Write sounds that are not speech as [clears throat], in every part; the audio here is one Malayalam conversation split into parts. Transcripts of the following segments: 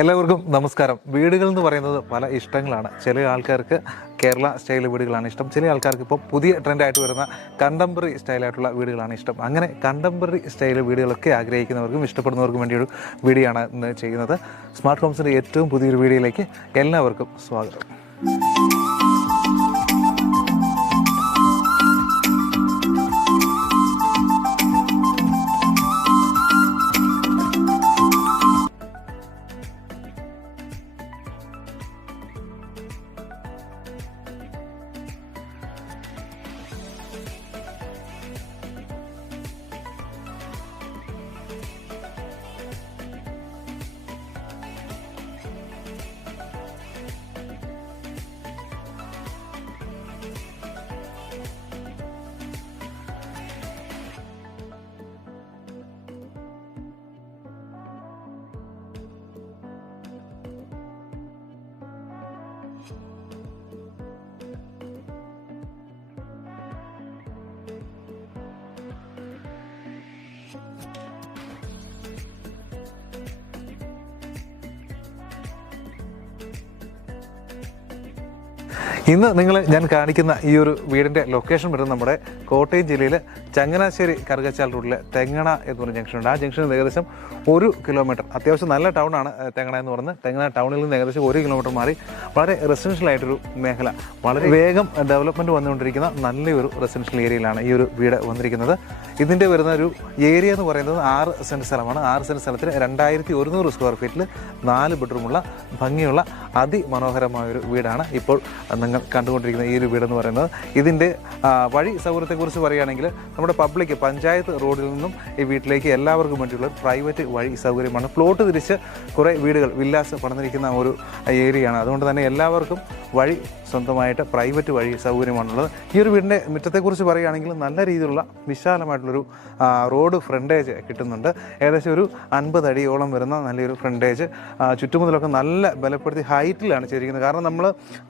എല്ലാവർക്കും നമസ്കാരം. വീടുകൾ എന്ന് പറയുന്നത് പല ഇഷ്ടങ്ങളാണ്. ചില ആൾക്കാർക്ക് കേരള സ്റ്റൈൽ വീടുകളാണ് ഇഷ്ടം. ചില ആൾക്കാർക്ക് ഇപ്പോൾ പുതിയ ട്രെൻഡായിട്ട് വരുന്ന കണ്ടംപററി സ്റ്റൈലായിട്ടുള്ള വീടുകളാണ് ഇഷ്ടം. അങ്ങനെ കണ്ടംപററി സ്റ്റൈൽ വീടുകളൊക്കെ ആഗ്രഹിക്കുന്നവർക്കും ഇഷ്ടപ്പെടുന്നവർക്കും വേണ്ടിയൊരു വീഡിയോ ആണ് ഇന്ന് ചെയ്യുന്നത്. സ്മാർട്ട് ഹോംസിന്റെ ഏറ്റവും പുതിയൊരു വീഡിയോയിലേക്ക് എല്ലാവർക്കും സ്വാഗതം. ഇന്ന് നിങ്ങൾ ഞാൻ കാണിക്കുന്ന ഈ ഒരു വീടിന്റെ ലൊക്കേഷൻ വരുന്നത് നമ്മുടെ കോട്ടയം ജില്ലയിൽ ചങ്ങനാശ്ശേരി കറുകച്ചാൽ റൂട്ടിലെ തെങ്ങണ എന്ന് പറഞ്ഞ ജംഗ്ഷനുണ്ട്. ആ ജംഗ്ഷനിൽ ഏകദേശം ഒരു കിലോമീറ്റർ. അത്യാവശ്യം നല്ല ടൗണാണ് തെങ്ങണ എന്ന് പറയുന്നത്. തെങ്ങണ ടൗണിൽ നിന്ന് ഏകദേശം ഒരു കിലോമീറ്റർ മാറി. വളരെ റെസിഡൻഷ്യൽ ആയിട്ടൊരു മേഖല. വളരെ വേഗം ഡെവലപ്മെന്റ് വന്നുകൊണ്ടിരിക്കുന്ന നല്ലൊരു റെസിഡൻഷ്യൽ ഏരിയയിലാണ് ഈ ഒരു വീട് വന്നിരിക്കുന്നത്. ഇതിന്റെ വരുന്ന ഒരു ഏരിയ എന്ന് പറയുന്നത് ആറ് സെന്റ് സ്ഥലമാണ്. ആറ് സെന്റ് സ്ഥലത്തിൽ രണ്ടായിരത്തി ഒരുന്നൂറ് സ്ക്വയർ ഫീറ്റിൽ നാല് ബെഡ്റൂമുള്ള ഭംഗിയുള്ള അതിമനോഹരമായൊരു വീടാണ് ഇപ്പോൾ നിങ്ങൾ കണ്ടുകൊണ്ടിരിക്കുന്ന ഈ ഒരു വീടെന്ന് പറയുന്നത്. ഇതിന്റെ വഴി സൗകര്യത്തെക്കുറിച്ച് പറയുകയാണെങ്കിൽ നമ്മുടെ പബ്ലിക് പഞ്ചായത്ത് റോഡിൽ നിന്നും ഈ വീട്ടിലേക്ക് എല്ലാവർക്കും വേണ്ടിയുള്ള പ്രൈവറ്റ് വഴി സൗകര്യമാണ്. പ്ലോട്ട് തിരിച്ച് കുറേ വീടുകൾ വില്ലാസ് പണിതിരിക്കുന്ന ഒരു ഏരിയയാണ്. അതുകൊണ്ട് തന്നെ എല്ലാവർക്കും വഴി സ്വന്തമായിട്ട് പ്രൈവറ്റ് വഴി സൗകര്യമാണുള്ളത്. ഈ ഒരു വീടിന്റെ മുറ്റത്തെക്കുറിച്ച് പറയുകയാണെങ്കിൽ നല്ല രീതിയിലുള്ള വിശാലമായിട്ടുള്ളൊരു റോഡ് ഫ്രണ്ടേജ് കിട്ടുന്നുണ്ട്. ഏകദേശം ഒരു അൻപത് അടിയോളം വരുന്ന നല്ലൊരു ഫ്രണ്ടേജ്. ചുറ്റുമുതലൊക്കെ നല്ല ബലപ്പെടുത്തി ഹൈറ്റിലാണ് ചെയ്തിരിക്കുന്നത്. കാരണം നമ്മൾ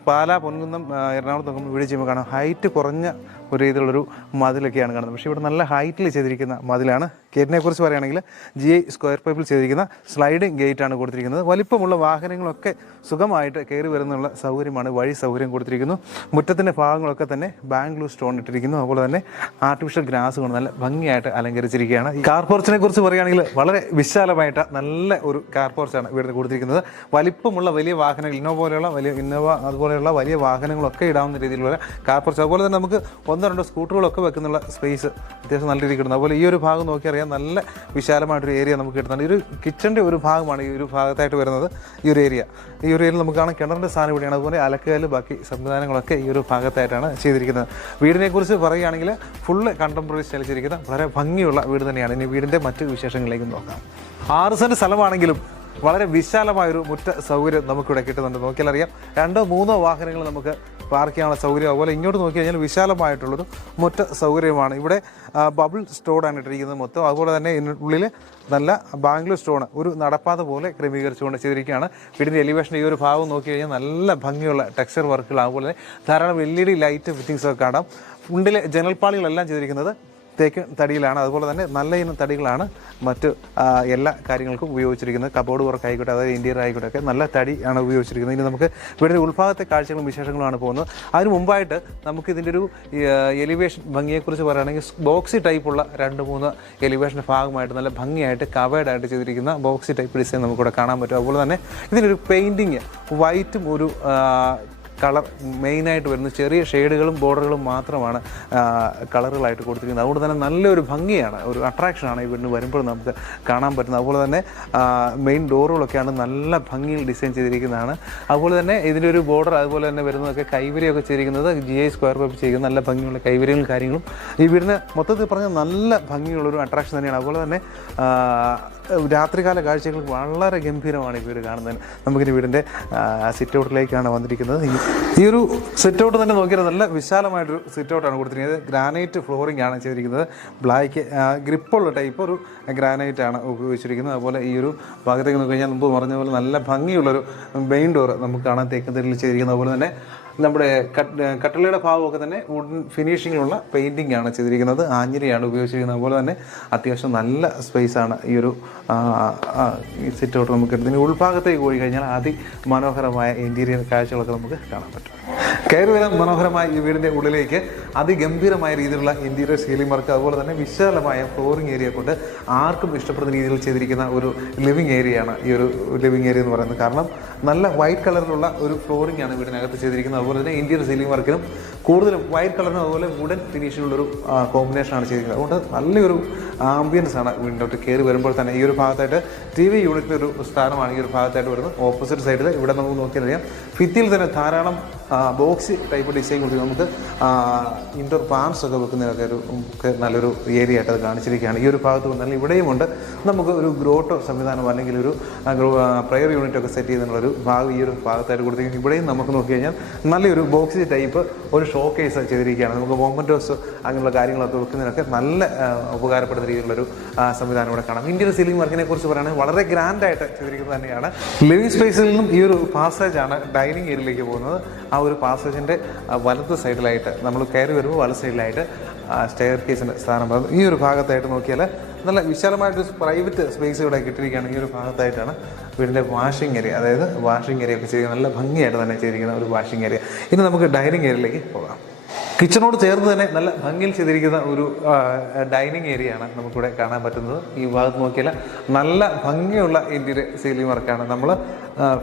പാലാ പൊൻകുന്നം എറണാകുളത്ത് നോക്കുമ്പോൾ വീട് ചെയ്യുമ്പോൾ കാണാം ഹൈറ്റ് കുറഞ്ഞ ഒരു രീതിയിലുള്ളൊരു മതിലൊക്കെയാണ് കാണുന്നത്. പക്ഷേ ഇവിടെ നല്ല ഹൈറ്റിൽ ചെയ്തിരിക്കുന്ന മതിലാണ്. ഗേറ്റിനെ കുറിച്ച് പറയുകയാണെങ്കിൽ ജി ഐ സ്ക്വയർ പൈപ്പിൽ ചെയ്തിരിക്കുന്ന സ്ലൈഡിംഗ് ഗേറ്റ് ആണ് കൊടുത്തിരിക്കുന്നത്. വലിപ്പമുള്ള വാഹനങ്ങളൊക്കെ സുഖമായിട്ട് കയറി വരുന്നുള്ള സൗകര്യമാണ് വഴി സൗകര്യം കൊടുത്തിരിക്കുന്നു. മുറ്റത്തിന്റെ ഭാഗങ്ങളൊക്കെ തന്നെ ബാംഗ്ലൂർ സ്റ്റോൺ ഇട്ടിരിക്കുന്നു. അതുപോലെ തന്നെ ആർട്ടിഫിഷ്യൽ ഗ്രാസ് കൊണ്ട് നല്ല ഭംഗിയായിട്ട് അലങ്കരിച്ചിരിക്കുകയാണ്. ഈ കാർ പോർച്ചിനെ കുറിച്ച് പറയുകയാണെങ്കിൽ വളരെ വിശാലമായിട്ട് നല്ല ഒരു കാർ പോർച്ചാണ് ഇവിടെ കൊടുത്തിരിക്കുന്നത്. വലിപ്പമുള്ള വലിയ വാഹനങ്ങൾ ഇന്നോ പോലെയുള്ള വലിയ ഇന്നോവ അതുപോലെയുള്ള വലിയ വാഹനങ്ങളൊക്കെ ഇടാവുന്ന രീതിയിലുള്ള കാർ പോർച്ച്. അതുപോലെ തന്നെ നമുക്ക് ഒന്നോ രണ്ടോ സ്കൂട്ടറുകളൊക്കെ വെക്കുന്നുള്ള സ്പേസ് അത്യാവശ്യം നല്ല രീതിയിൽ കിട്ടുന്നത് അതുപോലെ ഈ ഒരു ഭാഗം നോക്കിയറിയാം നല്ല വിശാലമായിട്ടൊരു ഏരിയ നമുക്ക് കിട്ടുന്നുണ്ട്. ഈ ഒരു കിച്ചന്റെ ഒരു ഭാഗമാണ് ഈ ഒരു ഭാഗത്തായിട്ട് വരുന്നത് ഈ ഒരു ഏരിയ ഈ ഒരു ഏരിയയിൽ നമുക്ക് കാണാം കിണറിന്റെ സ്ഥാനം ഇവിടെയാണ്. അതുപോലെ അലക്കുകയിൽ ബാക്കി സംവിധാനങ്ങളൊക്കെ ഈ ഒരു ഭാഗത്തായിട്ടാണ് ചെയ്തിരിക്കുന്നത്. വീടിനെക്കുറിച്ച് പറയുകയാണെങ്കിൽ ഫുള്ള് കണ്ടംപററി സ്റ്റൈൽ ചെയ്തിരിക്കുന്ന വളരെ ഭംഗിയുള്ള വീട് തന്നെയാണ്. ഇനി വീടിന്റെ മറ്റ് വിശേഷങ്ങളിലേക്ക് നോക്കാം. ആറ് സെന്റ് സ്ഥലമാണെങ്കിലും വളരെ വിശാലമായൊരു മുറ്റ സൗകര്യം നമുക്കിവിടെ കിട്ടുന്നുണ്ട്. നോക്കിയാലറിയാം. രണ്ടോ മൂന്നോ വാഹനങ്ങൾ നമുക്ക് പാർക്ക് ചെയ്യാനുള്ള സൗകര്യം അതുപോലെ ഇങ്ങോട്ട് നോക്കി കഴിഞ്ഞാൽ വിശാലമായിട്ടുള്ളൊരു മുറ്റ സൗകര്യമാണ്. ഇവിടെ ബബിൾ സ്റ്റോഡാണ് ഇട്ടിരിക്കുന്നത് മൊത്തം. അതുപോലെ തന്നെ ഇതിനുള്ളിൽ നല്ല ബാംഗ്ലൂർ സ്റ്റോൺ ഒരു നടപ്പാത പോലെ ക്രമീകരിച്ചുകൊണ്ട് ചെയ്തിരിക്കുകയാണ്. വീടിന്റെ എലിവേഷൻ ഈ ഒരു ഭാഗം നോക്കി കഴിഞ്ഞാൽ നല്ല ഭംഗിയുള്ള ടെക്സ്ചർ വർക്കുകൾ അതുപോലെ തന്നെ ധാരാളം എൽ ഇ ഡി ലൈറ്റ് ഫിറ്റിങ്സൊക്കെ കാണാം. ഉണ്ടിലെ ജനൽപ്പാളികളെല്ലാം ചെയ്തിരിക്കുന്നത് തേക്ക് തടിയിലാണ്. അതുപോലെ തന്നെ നല്ല ഇനം തടികളാണ് മറ്റ് എല്ലാ കാര്യങ്ങൾക്കും ഉപയോഗിച്ചിരിക്കുന്നത്. കബോർഡ് വർക്ക് ആയിക്കോട്ടെ അതായത് ഇന്റീരിയർ ആയിക്കോട്ടെ ഒക്കെ നല്ല തടിയാണ് ഉപയോഗിച്ചിരിക്കുന്നത്. ഇനി നമുക്ക് ഇവിടെ ഉൾഭാഗത്തെ കാഴ്ചകളും വിശേഷങ്ങളുമാണ് പോകുന്നത്. അതിന് മുമ്പായിട്ട് നമുക്ക് ഇതിന്റെ ഒരു എലിവേഷൻ ഭംഗിയെക്കുറിച്ച് പറയുകയാണെങ്കിൽ ബോക്സി ടൈപ്പുള്ള രണ്ട് മൂന്ന് എലിവേഷൻ ഭാഗമായിട്ട് നല്ല ഭംഗിയായിട്ട് കവേഡായിട്ട് ചെയ്തിരിക്കുന്ന ബോക്സി ടൈപ്പ് ഡിസൈൻ നമുക്കിവിടെ കാണാൻ പറ്റും. അതുപോലെ തന്നെ ഇതിനൊരു പെയിന്റിങ് വൈറ്റും ഒരു കളർ മെയിനായിട്ട് വരുന്ന ചെറിയ ഷെയ്ഡുകളും ബോർഡറുകളും മാത്രമാണ് കളറുകളായിട്ട് കൊടുത്തിരിക്കുന്നത്. അതുകൊണ്ട് തന്നെ നല്ലൊരു ഭംഗിയാണ് ഒരു അട്രാക്ഷനാണ് ഈ വീടിന് വരുമ്പോൾ നമുക്ക് കാണാൻ പറ്റുന്നത്. അതുപോലെ തന്നെ മെയിൻ ഡോറുകളൊക്കെയാണ് നല്ല ഭംഗിയിൽ ഡിസൈൻ ചെയ്തിരിക്കുന്നതാണ്. അതുപോലെ തന്നെ ഇതിന്റെ ഒരു ബോർഡർ അതുപോലെ തന്നെ വരുന്നതൊക്കെ കൈവരിയൊക്കെ ചെയ്തിരിക്കുന്നത് ജി ഐ സ്ക്വയർ വെബ് ചെയ്യുന്ന നല്ല ഭംഗിയുള്ള കൈവരികളും കാര്യങ്ങളും. ഈ വീടിന് മൊത്തത്തിൽ പറഞ്ഞാൽ നല്ല ഭംഗിയുള്ളൊരു അട്രാക്ഷൻ തന്നെയാണ്. അതുപോലെ തന്നെ രാത്രികാല കാഴ്ചകൾ വളരെ ഗംഭീരമാണ് ഈ വീട് കാണുന്നതിന്. നമുക്കിനി വീടിന്റെ സിറ്റ് ഔട്ടിലേക്കാണ് വന്നിരിക്കുന്നത്. ഈ- ഒരു സിറ്റ് ഔട്ട് തന്നെ നോക്കിയാൽ നല്ല വിശാലമായിട്ടൊരു സിറ്റ് ഔട്ടാണ് കൊടുത്തിരിക്കുന്നത്. ഗ്രാനൈറ്റ് ഫ്ലോറിംഗ് ആണ് ചെയ്തിരിക്കുന്നത്. ബ്ലാക്ക് ഗ്രിപ്പുള്ള ടൈപ്പ് ഒരു ഗ്രാനൈറ്റ് ആണ് ഉപയോഗിച്ചിരിക്കുന്നത്. അതുപോലെ ഈ ഒരു ഭാഗത്തേക്ക് നോക്കി കഴിഞ്ഞാൽ മുമ്പ് പറഞ്ഞ പോലെ നല്ല ഭംഗിയുള്ളൊരു മെയിൻ ഡോർ നമുക്ക് കാണാൻ തേക്കുന്നതിൽ ചെയ്തിരിക്കുന്നത്. അതുപോലെ തന്നെ നമ്മുടെ കട്ടളയുടെ ഭാവമൊക്കെ തന്നെ വുഡൻ ഫിനിഷിങ്ങിലുള്ള പെയിന്റിംഗ് ആണ് ചെയ്തിരിക്കുന്നത്. ആഞ്ഞിരിയാണ് ഉപയോഗിച്ചിരിക്കുന്നത്. അതുപോലെ തന്നെ അത്യാവശ്യം നല്ല സ്പേസാണ് ഈ ഒരു സിറ്റ് ഔട്ട് നമുക്ക് ഉൾഭാഗത്തേക്ക് പോയി കഴിഞ്ഞാൽ അതിമനോഹരമായ ഇന്റീരിയർ കാഴ്ചകളൊക്കെ നമുക്ക് കാണാൻ പറ്റും. കയറി വരാൻ മനോഹരമായ ഈ വീടിന്റെ ഉള്ളിലേക്ക് അതിഗംഭീരമായ രീതിയിലുള്ള ഇന്റീരിയർ സീലിംഗ് വർക്ക് അതുപോലെ തന്നെ വിശാലമായ ഫ്ലോറിംഗ് ഏരിയ കൊണ്ട് ആർക്കും ഇഷ്ടപ്പെടുന്ന രീതിയിൽ ചെയ്തിരിക്കുന്ന ഒരു ലിവിങ് ഏരിയയാണ് ഈ ഒരു ലിവിങ് ഏരിയ എന്ന് പറയുന്നത്. കാരണം നല്ല വൈറ്റ് കളറിലുള്ള ഒരു ഫ്ലോറിംഗ് ആണ് വീടിനകത്ത് ചെയ്തിരിക്കുന്നത്. അതുപോലെ തന്നെ ഇന്റീരിയർ സീലിംഗ് വർക്കിനും കൂടുതലും വൈറ്റ് കളറിനും അതുപോലെ വുഡൻ ഫിനിഷിലുള്ളൊരു കോമ്പിനേഷനാണ് ചെയ്തിരിക്കുന്നത്. അതുകൊണ്ട് നല്ലൊരു ആംബിയൻസ് ആണ് വീടിന്റെ കയറി വരുമ്പോൾ തന്നെ ഈ ഒരു ഭാഗത്തായിട്ട് ടി വി യൂണിറ്റിന്റെ ഒരു സ്ഥാനമാണ് ഈ ഒരു ഭാഗത്തായിട്ട് വരുന്നത്. ഓപ്പോസിറ്റ് സൈഡിൽ ഇവിടെ നമുക്ക് നോക്കിയാൽ അറിയാം ഭിത്തിയിൽ തന്നെ ധാരാളം ബോക്സ് ടൈപ്പ് ഡിസൈൻ കൊടുത്ത് നമുക്ക് ഇൻഡോർ പ്ലാന്റ്സ് ഒക്കെ വെക്കുന്നതിനൊക്കെ ഒരു നല്ലൊരു ഏരിയ ആയിട്ട് അത് കാണിച്ചിരിക്കുകയാണ്. ഈ ഒരു ഭാഗത്ത് വന്നാൽ ഇവിടെയുമുണ്ട് നമുക്ക് ഒരു ഗ്രോട്ടോ സംവിധാനം അല്ലെങ്കിൽ ഒരു പ്രയർ യൂണിറ്റ് ഒക്കെ സെറ്റ് ചെയ്യുന്നതിനുള്ളൊരു ഭാഗം ഈ ഒരു ഭാഗത്തായിട്ട് കൊടുത്തിരിക്കുന്നത് ഇവിടെയും നമുക്ക് നോക്കി കഴിഞ്ഞാൽ നല്ലൊരു ബോക്സ് ടൈപ്പ് ഒരു ഷോ കേസ് ചെയ്തിരിക്കുകയാണ്. നമുക്ക് മൊമെന്റോസ് അങ്ങനെയുള്ള കാര്യങ്ങളൊക്കെ വെക്കുന്നതിനൊക്കെ നല്ല ഉപകാരപ്പെടുന്ന രീതിയിലുള്ളൊരു സംവിധാനം ഇവിടെ കാണാം. ഇന്ത്യൻ സീലിംഗ് വർക്കിനെ കുറിച്ച് പറയുകയാണെങ്കിൽ വളരെ ഗ്രാൻഡായിട്ട് ചെയ്തിരിക്കുന്നത് തന്നെയാണ്. ലിവിംഗ് സ്പേസിൽ നിന്നും ഈ ഒരു പാസേജാണ് ഡൈനിങ് ഏരിയയിലേക്ക് പോകുന്നത്. ഒരു പാസേജിന്റെ വലത് സൈഡിലായിട്ട് നമ്മൾ കയറി വരുമ്പോൾ വലത് സൈഡിലായിട്ട് സ്റ്റെയർ കേസിന്റെ സ്ഥാനം പറയുന്നത് ഈ ഒരു ഭാഗത്തായിട്ട് നോക്കിയാൽ നല്ല വിശാലമായിട്ടൊരു പ്രൈവറ്റ് സ്പേസ് ഇവിടെ കിട്ടിയിരിക്കുകയാണ്. ഈ ഒരു ഭാഗത്തായിട്ടാണ് വീടിന്റെ വാഷിംഗ് ഏരിയ അതായത് വാഷിംഗ് ഏരിയ ഒക്കെ ചെയ്തിരിക്കുന്നത്. നല്ല ഭംഗിയായിട്ട് തന്നെ ചെയ്തിരിക്കുന്ന ഒരു വാഷിംഗ് ഏരിയ ഇനി നമുക്ക് ഡൈനിങ് ഏരിയയിലേക്ക് പോകാം. കിച്ചണോട് ചേർന്ന് തന്നെ നല്ല ഭംഗിയിൽ ചെയ്തിരിക്കുന്ന ഒരു ഡൈനിങ് ഏരിയ ആണ് നമുക്കിവിടെ കാണാൻ പറ്റുന്നത്. ഈ ഭാഗത്ത് നോക്കിയാൽ നല്ല ഭംഗിയുള്ള ഇന്റീരിയർ സീലിംഗ് വർക്കാണ് നമ്മൾ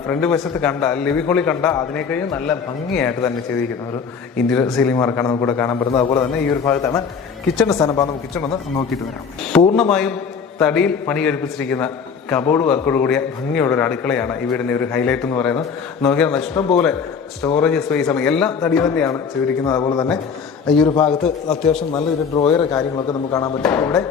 ഫ്രണ്ട് വശത്ത് കണ്ട ലിവിംഗ് കണ്ട അതിനേക്കഴിഞ്ഞ് നല്ല ഭംഗിയായിട്ട് തന്നെ ചെയ്തിരിക്കുന്ന ഒരു ഇന്റീരിയർ സീലിംഗ് വർക്കാണ് നമുക്കിവിടെ കാണാൻ പറ്റുന്നത്. അതുപോലെ തന്നെ ഈ ഒരു ഭാഗത്താണ് കിച്ചണിന്റെ സ്ഥാനം. നമുക്ക് കിച്ചൺ ഒന്ന് നോക്കിയിട്ട് വരാം. പൂർണമായും തടിയിൽ പണി കഴിപ്പിച്ചിരിക്കുന്ന കബോർഡ് വർക്കോട് കൂടിയ ഭംഗിയുള്ള ഒരു അടുക്കളയാണ് ഈ വീടിന്റെ ഒരു ഹൈലൈറ്റ് എന്ന് പറയുന്നത്. നോക്കിയാൽ ഇഷ്ടം പോലെ സ്റ്റോറേജ് സ്പേസ് ആണ്. എല്ലാം തടി തന്നെയാണ് ചെയ്തിരിക്കുന്നത്. അതുപോലെ തന്നെ ഈ ഒരു ഭാഗത്ത് അത്യാവശ്യം നല്ലൊരു ഡ്രോയർ കാര്യങ്ങളൊക്കെ നമുക്ക് കാണാൻ പറ്റും. ഇവിടെ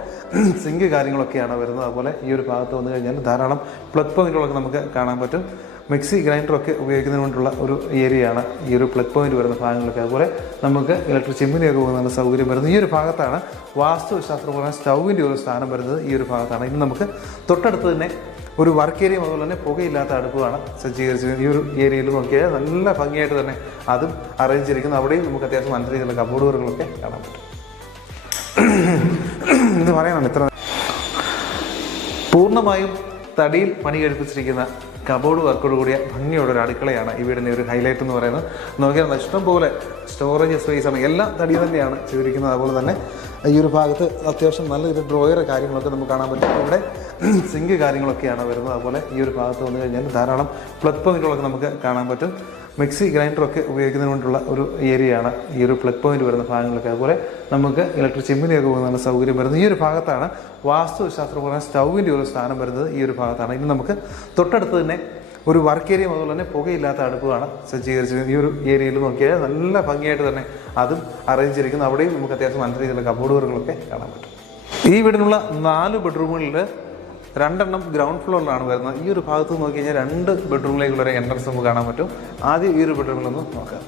സിങ്ക് കാര്യങ്ങളൊക്കെയാണ് വരുന്നത്. അതുപോലെ ഈ ഒരു ഭാഗത്ത് വന്നു കഴിഞ്ഞാൽ ധാരാളം പ്ലഗ് പോയിന്റുകളൊക്കെ നമുക്ക് കാണാൻ പറ്റും. മിക്സി ഗ്രൈൻഡറൊക്കെ ഉപയോഗിക്കുന്നതിന് കൊണ്ടുള്ള ഒരു ഏരിയയാണ് ഈ ഒരു പ്ലഗ് പോയിന്റ് വരുന്ന ഭാഗങ്ങളൊക്കെ അതുപോലെ നമുക്ക് ഇലക്ട്രിക് ചിമ്മിനിയൊക്കെ പോകുന്ന സൗകര്യം വരുന്നത് ഈ ഒരു ഭാഗത്താണ് വാസ്തുശാസ്ത്രപരമായ സ്റ്റൗവിന്റെ ഒരു സ്ഥാനം വരുന്നത് ഈ ഒരു ഭാഗത്താണ്. ഇനി നമുക്ക് തൊട്ടടുത്ത് തന്നെ ഒരു വർക്ക് ഏരിയ അതുപോലെ തന്നെ പുകയില്ലാത്ത അടുപ്പാണ് സജ്ജീകരിച്ചത് ഈ ഒരു ഏരിയയിൽ നോക്കിയാൽ നല്ല ഭംഗിയായിട്ട് തന്നെ അതും അറേഞ്ച് ചെയ്തിരിക്കുന്നു അവിടെയും നമുക്ക് അത്യാവശ്യം നല്ല രീതിയിലുള്ള കബോർഡ് വർക്കുകളൊക്കെ കാണാൻ പറ്റും. ഇത് പറയാനാണ് ഇത്ര. പൂർണമായും തടിയിൽ പണി കഴിപ്പിച്ചിരിക്കുന്ന കബോർഡ് വർക്കോട് കൂടിയ ഭംഗിയുള്ള ഒരു അടുക്കളയാണ് ഈ വീടിന്റെ ഒരു ഹൈലൈറ്റ് എന്ന് പറയുന്നത്. നോക്കിയാൽ ഇഷ്ടം പോലെ സ്റ്റോറേജ് സ്പേസ് ആണ്. എല്ലാം തടി തന്നെയാണ് ചെയ്തിരിക്കുന്നത്. അതുപോലെ തന്നെ ഈ ഒരു ഭാഗത്ത് അത്യാവശ്യം നല്ല ഒരു ഡ്രോയർ കാര്യങ്ങളൊക്കെ നമുക്ക് കാണാൻ പറ്റും. ഇവിടെ [clears throat] സിങ്ക് കാര്യങ്ങളൊക്കെയാണ് വരുന്നത്. അതുപോലെ ഈ ഒരു ഭാഗത്ത് വന്നു കഴിഞ്ഞാൽ ധാരാളം പ്ലഗ് പോയിന്റുകളൊക്കെ നമുക്ക് കാണാൻ പറ്റും. മിക്സി ഗ്രൈൻഡറൊക്കെ ഉപയോഗിക്കുന്നതിന് കൊണ്ടുള്ള ഒരു ഏരിയയാണ് ഈ ഒരു പ്ലഗ് പോയിന്റ് വരുന്ന ഭാഗങ്ങളൊക്കെ. അതുപോലെ നമുക്ക് ഇലക്ട്രിക് ചിമ്മിനിയൊക്കെ പോകുന്ന സൗകര്യം വരുന്നത് ഈ ഒരു ഭാഗത്താണ് വാസ്തുശാസ്ത്രപരമായ സ്റ്റൗവിന്റെ ഒരു സ്ഥാനം വരുന്നത് ഈ ഒരു ഭാഗത്താണ്. ഇനി നമുക്ക് തൊട്ടടുത്ത് തന്നെ ഒരു വർക്ക് ഏരിയ അതുപോലെ തന്നെ പുകയില്ലാത്ത അടുപ്പുമാണ് സജ്ജീകരിച്ചത് ഈ ഒരു ഏരിയയിൽ നോക്കിയാൽ നല്ല ഭംഗിയായിട്ട് തന്നെ അതും അറേഞ്ച് ചെയ്തിരിക്കുന്നു അവിടെയും നമുക്ക് അത്യാവശ്യം നല്ല രീതിയിലുള്ള കബോർഡ് വർക്കുകളൊക്കെ കാണാൻ പറ്റും. ഈ വീടിനുള്ള നാല് ബെഡ്റൂമുകളിൽ രണ്ടെണ്ണം ഗ്രൗണ്ട് ഫ്ലോറിലാണ് വരുന്നത്. ഈ ഒരു ഭാഗത്ത് നോക്കി കഴിഞ്ഞാൽ രണ്ട് ബെഡ്റൂമിലേക്കുള്ള ഒരു എൻട്രൻസ് നമുക്ക് കാണാൻ പറ്റും. ആദ്യം ഈ ഒരു ബെഡ്റൂമിലൊന്ന് നോക്കാം.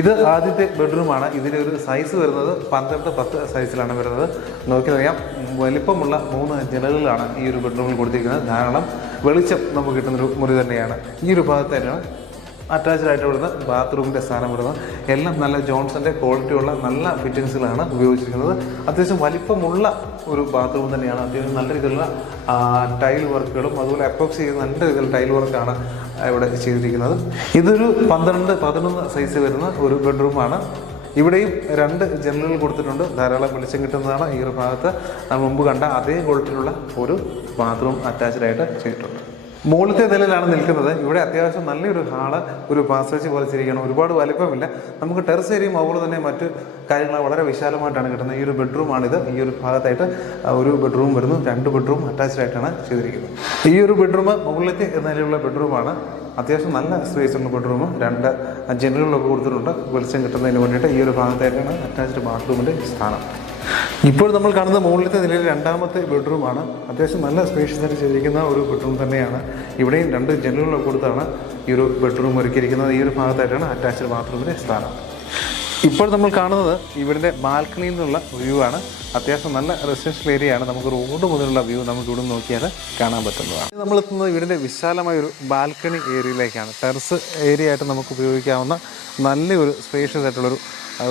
ഇത് ആദ്യത്തെ ബെഡ്റൂമാണ് ഇതിന്റെ ഒരു സൈസ് വരുന്നത് പന്ത്രണ്ട് പത്ത് സൈസിലാണ് വരുന്നത്. നോക്കിയറിയാം വലിപ്പമുള്ള മൂന്ന് ജനലുകളാണ് ഈ ഒരു ബെഡ്റൂമിൽ കൊടുത്തിരിക്കുന്നത്. ധാരാളം വെളിച്ചം നമുക്ക് കിട്ടുന്നൊരു മുറി തന്നെയാണ്. ഈ ഒരു ഭാഗത്ത് തന്നെയാണ് അറ്റാച്ച്ഡ് ആയിട്ട് വരുന്ന ബാത്റൂമിന്റെ സ്ഥാനം വരുന്നത് എല്ലാം നല്ല ജോൺസന്റെ ക്വാളിറ്റി ഉള്ള നല്ല ഫിറ്റിങ്സുകളാണ് ഉപയോഗിച്ചിരിക്കുന്നത്. അത്യാവശ്യം വലിപ്പമുള്ള ഒരു ബാത്റൂം തന്നെയാണ്. അത്യാവശ്യം നല്ല രീതിയിലുള്ള ടൈൽ വർക്കുകളും അതുപോലെ അപ്രോക്സ് ചെയ്യുന്ന നല്ല രീതിയിലുള്ള ടൈൽ വർക്കാണ് ഇവിടെ ചെയ്തിരിക്കുന്നത്. ഇതൊരു പന്ത്രണ്ട് പതിനൊന്ന് സൈസ് വരുന്ന ഒരു ബെഡ്റൂമാണ് ഇവിടെയും രണ്ട് ജനലുകൾ കൊടുത്തിട്ടുണ്ട്. ധാരാളം വെളിച്ചം കിട്ടുന്നതാണ് ഈ ഒരു ഭാഗത്ത്. മുമ്പ് കണ്ട അതേ ക്വാളിറ്റിയിലുള്ള ഒരു ബാത്റൂം അറ്റാച്ച്ഡ് ആയിട്ട് ചെയ്തിട്ടുണ്ട്. മുകളിലത്തെ നിലയിലാണ് നിൽക്കുന്നത്. ഇവിടെ അത്യാവശ്യം നല്ലൊരു ഹാൾ ഒരു പാസേജ് പോലെ ചിരിക്കണം. ഒരുപാട് വലിപ്പമില്ല. നമുക്ക് ടെറസ് ഏരിയയും അതുപോലെ തന്നെ മറ്റു കാര്യങ്ങൾ വളരെ വിശാലമായിട്ടാണ് കിട്ടുന്നത്. ഈ ഒരു ബെഡ്റൂമാണിത് ഈ ഒരു ഭാഗത്തായിട്ട് ഒരു ബെഡ്റൂം വരുന്നു. രണ്ട് ബെഡ്റൂം അറ്റാച്ച്ഡ് ആയിട്ടാണ് ചെയ്തിരിക്കുന്നത്. ഈ ഒരു ബെഡ്റൂം മുകളിലത്തെ നിലയിലുള്ള ബെഡ്റൂമാണ് അത്യാവശ്യം നല്ല സ്പേസ് ഉള്ള ബെഡ്റൂം രണ്ട് ജനലുകളൊക്കെ കൊടുത്തിട്ടുണ്ട്. വെളിച്ചം കിട്ടുന്നതിന് വേണ്ടിയിട്ട് ഈ ഒരു ഭാഗത്തായിട്ടാണ് അറ്റാച്ച്ഡ് ബാത്റൂമിന്റെ സ്ഥാനം. ഇപ്പോൾ നമ്മൾ കാണുന്ന മുകളിലത്തെ നിലയിൽ രണ്ടാമത്തെ ബെഡ്റൂമാണ്. അത്യാവശ്യം നല്ല സ്പേഷ്യസ് ആയിട്ട് ചെയ്തിരിക്കുന്ന ഒരു ബെഡ്റൂം തന്നെയാണ്. ഇവിടെയും രണ്ട് ജനലുകളൊക്കെ കൊടുത്താണ് ഈ ഒരു ബെഡ്റൂം ഒരുക്കിയിരിക്കുന്നത്. ഈ ഒരു ഭാഗത്തായിട്ടാണ് അറ്റാച്ച്ഡ് ബാത്റൂമിന്റെ സ്ഥാനം. ഇപ്പോൾ നമ്മൾ കാണുന്നത് ഇവിടുത്തെ ബാൽക്കണിയിൽ നിന്നുള്ള വ്യൂ ആണ്. അത്യാവശ്യം നല്ല റെസിഡൻഷ്യൽ ഏരിയ ആണ്. നമുക്ക് റോഡ് മുതലുള്ള വ്യൂ നമുക്ക് ഇവിടെ നോക്കിയാൽ കാണാൻ പറ്റുന്നതാണ്. നമ്മൾ എത്തുന്നത് ഇവിടുത്തെ വിശാലമായ ഒരു ബാൽക്കണി ഏരിയയിലേക്കാണ്. ടെറസ് ഏരിയ ആയിട്ട് നമുക്ക് ഉപയോഗിക്കാവുന്ന നല്ലൊരു സ്പേഷ്യസ് ആയിട്ടുള്ളൊരു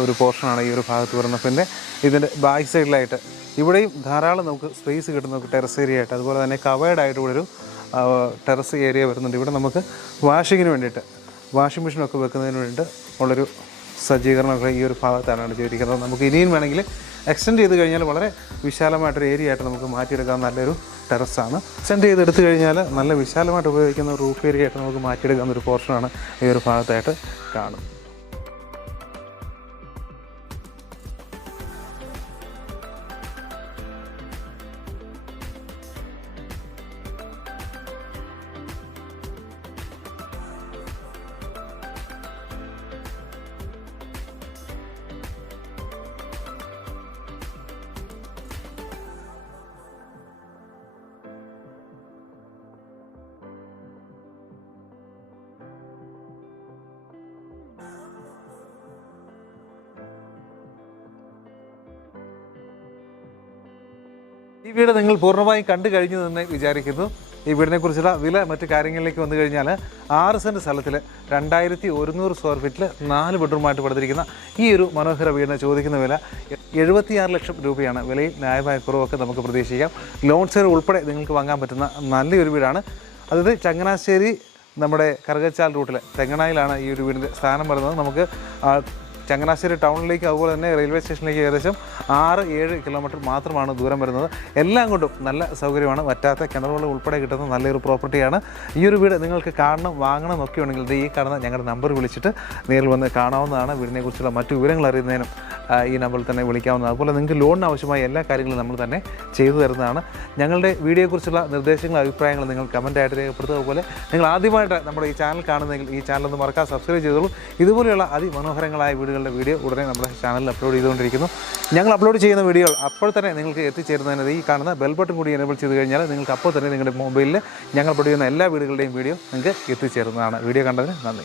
ഒരു പോർഷനാണ് ഈ ഒരു ഭാഗത്ത് വരുന്നത്. പിന്നെ ഇതിന്റെ ബാക്ക് സൈഡിലായിട്ട് ഇവിടെയും ധാരാളം നമുക്ക് സ്പേസ് കിട്ടുന്ന ടെറസ് ഏരിയ ആയിട്ട് അതുപോലെ തന്നെ കവേർഡ് ആയിട്ട് ഇവിടെ ഒരു ടെറസ് ഏരിയ വരുന്നുണ്ട്. ഇവിടെ നമുക്ക് വാഷിങ്ങിന് വേണ്ടിയിട്ട് വാഷിംഗ് മെഷീനൊക്കെ വെക്കുന്നതിന് വേണ്ടിയിട്ട് ഉള്ളൊരു സജ്ജീകരണമൊക്കെ ഈ ഒരു ഭാഗത്താണ് ചെയ്തിരിക്കുന്നത്. നമുക്ക് ഇനിയും വേണമെങ്കിൽ എക്സ്റ്റെൻഡ് ചെയ്ത് കഴിഞ്ഞാൽ വളരെ വിശാലമായിട്ടൊരു ഏരിയ ആയിട്ട് നമുക്ക് മാറ്റിയെടുക്കാൻ നല്ലൊരു ടെറസാണ്. എക്സ്റ്റെൻഡ് ചെയ്ത് എടുത്തു കഴിഞ്ഞാൽ നല്ല വിശാലമായിട്ട് ഉപയോഗിക്കുന്ന റൂഫ് ഏരിയ ആയിട്ട് നമുക്ക് മാറ്റിയെടുക്കാവുന്ന ഒരു പോർഷനാണ് ഈ ഒരു ഭാഗത്തായിട്ട് കാണുന്നത്. ഈ വീട് നിങ്ങൾ പൂർണമായും കണ്ടു കഴിഞ്ഞു എന്ന് വിചാരിക്കുന്നു. ഈ വീടിനെ കുറിച്ചുള്ള വില മറ്റു കാര്യങ്ങളിലേക്ക് വന്നു കഴിഞ്ഞാൽ ആറ് സെന്റ് സ്ഥലത്തിൽ രണ്ടായിരത്തി ഒരുന്നൂറ് സ്ക്വയർ ഫീറ്റിൽ നാല് ബെഡ്റൂമായിട്ട് പടുത്തിരിക്കുന്ന ഈ ഒരു മനോഹര വീടിന് ചോദിക്കുന്ന വില എഴുപത്തിയാറ് ലക്ഷം രൂപയാണ്. വിലയിൽ ന്യായമായ കുറവൊക്കെ നമുക്ക് പ്രതീക്ഷിക്കാം. ലോൺ ഷെയർ ഉൾപ്പെടെ നിങ്ങൾക്ക് വാങ്ങാൻ പറ്റുന്ന നല്ലൊരു വീടാണ്. അതായത് ചങ്ങനാശ്ശേരി നമ്മുടെ കറുകച്ചാൽ റൂട്ടിൽ തെങ്ങണായിലാണ് ഈ ഒരു വീടിന്റെ സ്ഥാനം വരുന്നത്. നമുക്ക് ചങ്ങനാശ്ശേരി ടൗണിലേക്ക് അതുപോലെ തന്നെ റെയിൽവേ സ്റ്റേഷനിലേക്ക് ഏകദേശം ആറ് ഏഴ് കിലോമീറ്റർ മാത്രമാണ് ദൂരം വരുന്നത്. എല്ലാം കൊണ്ടും നല്ല സൗകര്യമാണ്. വറ്റാത്ത കിണറുകൾ ഉൾപ്പെടെ കിട്ടുന്ന നല്ലൊരു പ്രോപ്പർട്ടിയാണ് ഈ ഒരു വീട് നിങ്ങൾക്ക് കാണണം വാങ്ങണം എന്നൊക്കെ ഉണ്ടെങ്കിൽ ഈ കാണുന്ന ഞങ്ങളുടെ നമ്പർ വിളിച്ചിട്ട് നേരിൽ വന്ന് കാണാവുന്നതാണ്. വീടിനെക്കുറിച്ചുള്ള മറ്റു വിവരങ്ങൾ അറിയുന്നതിനും ഈ നമ്പറിൽ തന്നെ വിളിക്കാവുന്നതാണ്. അതുപോലെ നിങ്ങൾക്ക് ലോണിന് ആവശ്യമായ എല്ലാ കാര്യങ്ങളും നമ്മൾ തന്നെ ചെയ്തു തരുന്നതാണ്. ഞങ്ങളുടെ വീഡിയോയെക്കുറിച്ചുള്ള നിർദ്ദേശങ്ങളും അഭിപ്രായങ്ങളും നിങ്ങൾ കമന്റായിട്ട് രേഖപ്പെടുത്തുക. അതുപോലെ നിങ്ങൾ ആദ്യമായിട്ട് നമ്മുടെ ഈ ചാനൽ കാണുന്നെങ്കിൽ ഈ ചാനൽ ഒന്ന് സബ്സ്ക്രൈബ് ചെയ്തോളൂ. ഇതുപോലെയുള്ള അതിമനോഹരങ്ങളായ വീടുകളുടെ വീഡിയോ ഉടനെ നമ്മുടെ ചാനലിൽ അപ്ലോഡ് ചെയ്തുകൊണ്ടിരിക്കുന്നു. ഞങ്ങൾ അപ്ലോഡ് ചെയ്യുന്ന വീഡിയോകൾ അപ്പോൾ തന്നെ നിങ്ങൾക്ക് എത്തിച്ചേരുന്നതിന് ഈ കാണുന്ന ബെൽ ബട്ടൺ കൂടി എനേബിൾ ചെയ്ത് കഴിഞ്ഞാൽ നിങ്ങൾക്ക് അപ്പോൾ തന്നെ നിങ്ങളുടെ മൊബൈലിൽ ഞങ്ങൾ അപ്ലോഡ് ചെയ്യുന്ന എല്ലാ വീടുകളുടെയും വീഡിയോ നിങ്ങൾക്ക് എത്തിച്ചേരുന്നതാണ്. വീഡിയോ കണ്ടതിന് നന്ദി.